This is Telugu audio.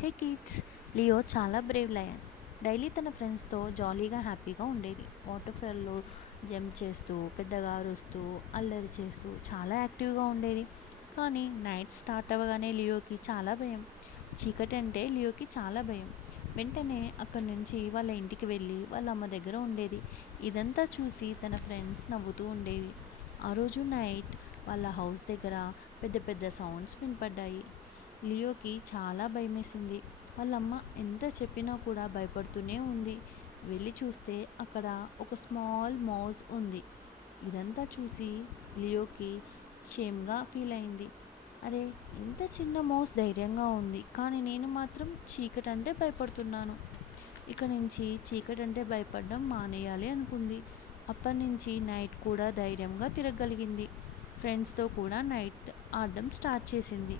హే కిడ్స్, లియో చాలా బ్రేవ్ లయన్. డైలీ తన ఫ్రెండ్స్తో జాలీగా హ్యాపీగా ఉండేది. వాటర్ఫాల్లో జంప్ చేస్తూ, పెద్దగా అరుస్తూ, అల్లరి చేస్తూ చాలా యాక్టివ్గా ఉండేది. కానీ నైట్ స్టార్ట్ అవ్వగానే లియోకి చాలా భయం. చీకటి అంటే లియోకి చాలా భయం. వెంటనే అక్కడి నుంచి వాళ్ళ ఇంటికి వెళ్ళి వాళ్ళ అమ్మ దగ్గర ఉండేది. ఇదంతా చూసి తన ఫ్రెండ్స్ నవ్వుతూ ఉండేవి. ఆ రోజు నైట్ వాళ్ళ హౌస్ దగ్గర పెద్ద పెద్ద సౌండ్స్ వినపడ్డాయి. లియోకి చాలా భయమేసింది. వాళ్ళమ్మ ఎంత చెప్పినా కూడా భయపడుతూనే ఉంది. వెళ్ళి చూస్తే అక్కడ ఒక స్మాల్ మౌస్ ఉంది. ఇదంతా చూసి లియోకి షేమ్గా ఫీల్ అయింది. అరే, ఇంత చిన్న మౌస్ ధైర్యంగా ఉంది, కానీ నేను మాత్రం చీకటి అంటే భయపడుతున్నాను. ఇక నుంచి చీకటి అంటే భయపడడం మానేయాలి అనుకుంది. అప్పటి నుంచి నైట్ కూడా ధైర్యంగా తిరగగలిగింది. ఫ్రెండ్స్తో కూడా నైట్ ఆడడం స్టార్ట్ చేసింది.